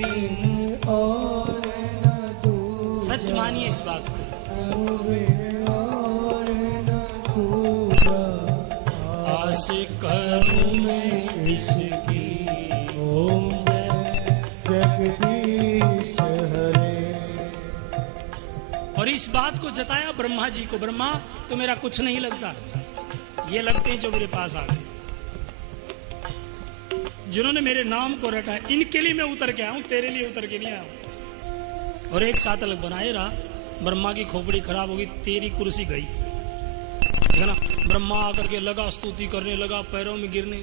बिन और न दूजा। सच मानिए इस बात को। आस करूं मैं जिसकी ओम जगदीश हरे। और इस बात को जताया ब्रह्मा जी को, ब्रह्मा तो मेरा कुछ नहीं लगता, ये लगते हैं जो मेरे पास आ गए, जिन्होंने मेरे नाम को रटा है, इनके लिए मैं उतर के आया हूं, तेरे लिए उतर के नहीं आया हूं। और एक साथ अलग बनाए रहा, ब्रह्मा की खोपड़ी खराब होगी, तेरी कुर्सी गई, ठीक है ना। ब्रह्मा आकर के लगा स्तुति करने लगा, पैरों में गिरने,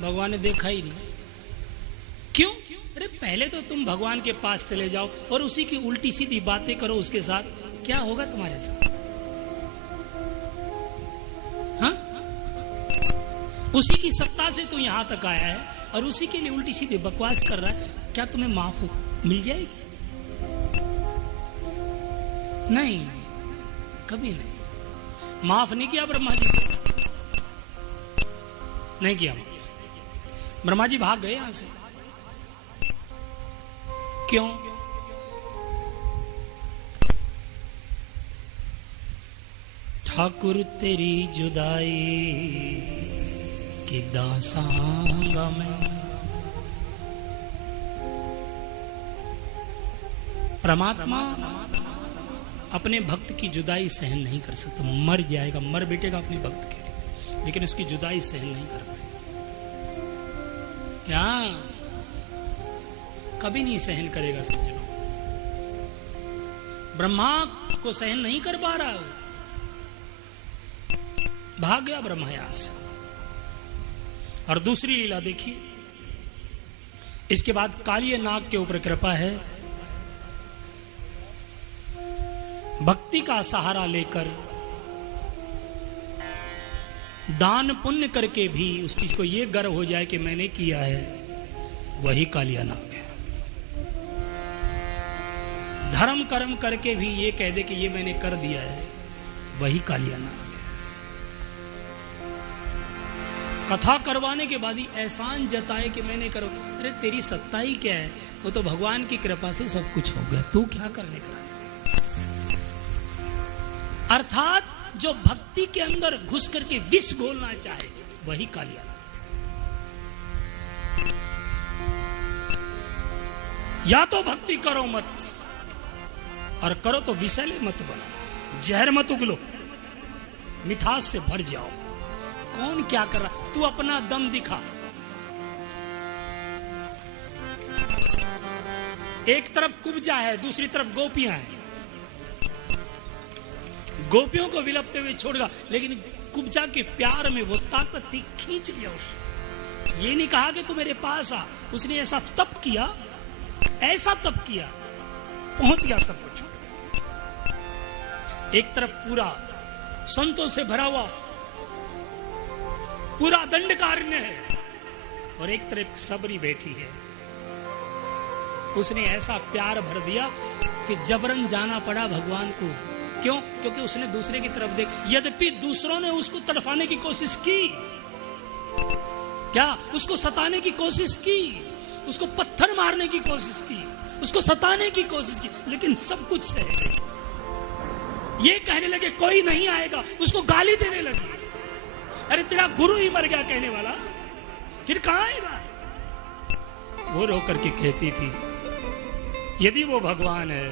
भगवान ने देखा ही नहीं। क्यों? अरे पहले तो तुम भगवान के पास चले जाओ और उसी की उल्टी सीधी बातें करो उसके साथ, क्या होगा तुम्हारे साथ? हाँ, उसी की सत्ता से तू यहां तक आया है और उसी के लिए उल्टी सीधी बकवास कर रहा है, क्या तुम्हें माफ मिल जाएगी? नहीं, कभी नहीं। माफ नहीं किया ब्रह्मा जी को, नहीं किया माफ। ब्रह्मा जी भाग गए यहां से। क्यों? ठाकुर तेरी जुदाई की दासांगा में। परमात्मा अपने भक्त की जुदाई सहन नहीं कर सकता, मर जाएगा, मर बैठेगा अपने भक्त के लिए, लेकिन उसकी जुदाई सहन नहीं कर पाएगा। क्या? कभी नहीं सहन करेगा सज्जनों। ब्रह्मा को सहन नहीं कर पा रहा, भाग गया ब्रह्मा यहां से। और दूसरी लीला देखिए, इसके बाद कालिय नाग के ऊपर कृपा है, भक्ति का सहारा लेकर दान पुण्य करके भी उस चीज को ये गर्व हो जाए कि मैंने किया है, वही कालिया नाग है। धर्म कर्म करके भी ये कह दे कि ये मैंने कर दिया है, वही कालिया नाग है। कथा करवाने के बाद ही एहसान जताए कि मैंने करो, अरे तेरी सत्ता ही क्या है, वो तो भगवान की कृपा से सब कुछ हो गया, तू क्या करने का। अर्थात जो भक्ति के अंदर घुस करके विष घोलना चाहे, वही कालिया। या तो भक्ति करो मत, और करो तो विषैले मत बनो, जहर मत उगलो, मिठास से भर जाओ। कौन क्या कर रहा, तू अपना दम दिखा। एक तरफ कुब्जा है, दूसरी तरफ गोपियां हैं, गोपियों को विलपते हुए छोड़ेगा, लेकिन कुब्जा के प्यार में वो ताकत थी, खींच लिया उसने। ये नहीं कहा कि तू मेरे पास आ, उसने ऐसा तप किया, ऐसा तप किया, पहुंच गया सब कुछ। एक तरफ पूरा संतों से भरा हुआ पूरा दंडकारण्य है, और एक तरफ सबरी बैठी है। उसने ऐसा प्यार भर दिया कि जबरन जाना पड़ा भगवान को। क्यों? क्योंकि उसने दूसरे की तरफ देख, यद्यपि दूसरों ने उसको तड़पाने की कोशिश की, क्या उसको सताने की कोशिश की, उसको पत्थर मारने की कोशिश की, उसको सताने की कोशिश की, लेकिन सब कुछ सह गई। ये कहने लगे कोई नहीं आएगा, उसको गाली देने लगी, अरे तेरा गुरु ही मर गया कहने वाला, फिर कहां आएगा। वो रो करके कहती थी, यदि वो भगवान है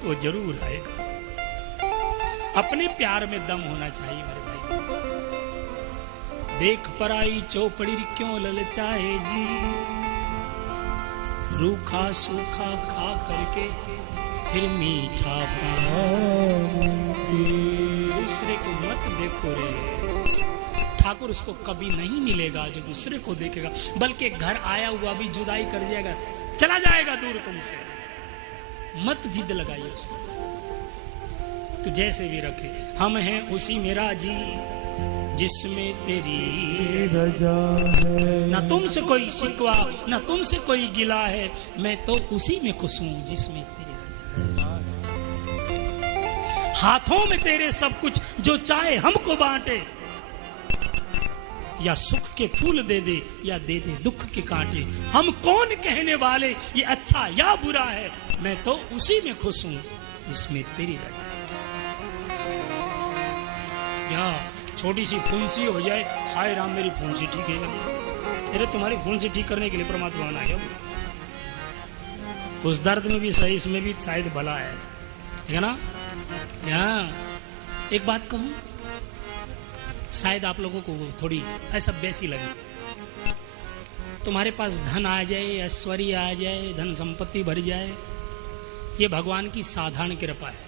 तो जरूर आएगा। अपने प्यार में दम होना चाहिए मेरे भाई। देख पराई चौपड़ी क्यों ललचाए जी, रूखा सूखा खा करके फिर मीठा पाओ। दूसरे को मत देखो रे, ठाकुर उसको कभी नहीं मिलेगा जो दूसरे को देखेगा, बल्कि घर आया हुआ भी जुदाई कर जाएगा, चला जाएगा दूर तुमसे। मत जिद लगाइए उसको, तो जैसे भी रखे। हम हैं उसी में राजी जिसमें तेरी रजा है, न तुमसे कोई शिकवा न तुमसे कोई गिला है, मैं तो उसी में खुश हूं जिसमें तेरी रजा है। हाथों में तेरे सब कुछ, जो चाहे हमको बांटे, या सुख के फूल दे दे या दे दे दुख के कांटे। हम कौन कहने वाले ये अच्छा या बुरा है, मैं तो उसी में खुश हूं जिसमें तेरी रजा। या छोटी सी फुंसी हो जाए, हाय राम मेरी फुंसी ठीक है लगी, अरे तुम्हारी फुंसी ठीक करने के लिए परमात्मा बनाया। उस दर्द में भी सही, इसमें भी शायद भला है, ठीक है ना। यहाँ एक बात कहूं, शायद आप लोगों को थोड़ी ऐसा वैसी लगे। तुम्हारे पास धन आ जाए, ऐश्वर्य आ जाए, धन संपत्ति भर जाए, ये भगवान की साधारण कृपा है।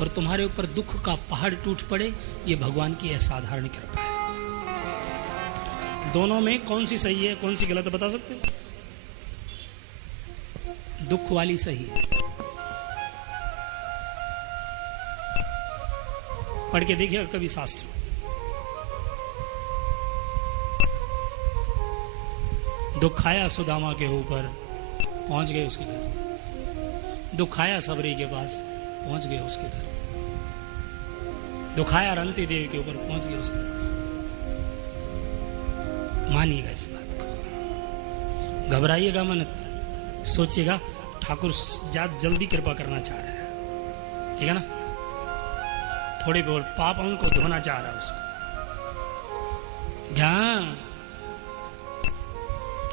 और तुम्हारे ऊपर दुख का पहाड़ टूट पड़े, ये भगवान की असाधारण कृपा है। दोनों में कौन सी सही है, कौन सी गलत है, बता सकते हो? दुख वाली सही है। पढ़ के देखिए कभी शास्त्र। दुख आया सुदामा के ऊपर, पहुंच गए उसके घर। दुख आया सबरी के पास, पहुंच गए उसके घर। दुख आया रंती देवी के ऊपर, पहुंच गए उसके पास। मानिएगा इस बात को, घबराइएगा मत, सोचिएगा ठाकुर ज्यादा जल्दी कृपा करना चाह रहा है, ठीक है ना। थोड़े बहुत पाप उनको धोना चाह रहा है उसको, हाँ।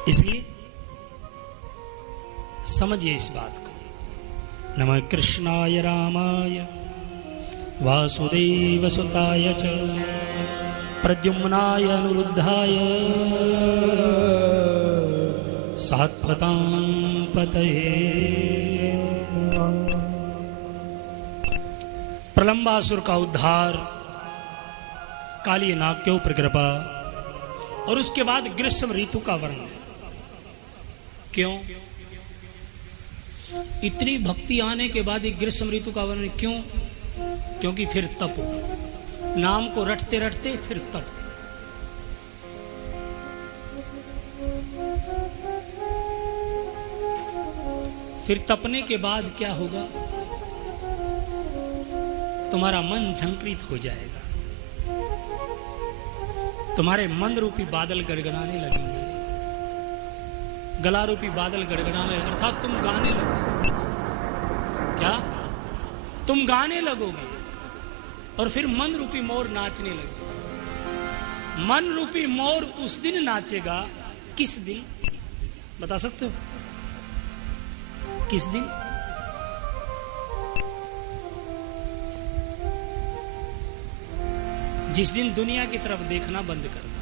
इसलिए समझिए इस बात को। नमः कृष्णाय रामाय वासुदेव सुताय च प्रद्युम्नाय अनिरुद्धाय सात्वतां पतये। प्रलंबासुर का उद्धार, काली नाग के ऊपर कृपा, और उसके बाद ग्रीष्म ऋतु का वर्णन। क्यों इतनी भक्ति आने के बाद एक ग्रीष्म ऋतु का वर्णन क्यों? क्योंकि फिर तप, नाम को रटते रटते फिर तप। फिर तपने के बाद क्या होगा? तुम्हारा मन झंकृत हो जाएगा, तुम्हारे मन रूपी बादल गड़गड़ाने लगेंगे, गला रूपी बादल गड़गड़ाने, अर्थात तुम गाने लगोगे। क्या? तुम गाने लगोगे, और फिर मन रूपी मोर नाचने लगेगा। मन रूपी मोर उस दिन नाचेगा, किस दिन बता सकते हो? किस दिन? जिस दिन दुनिया की तरफ देखना बंद कर दो।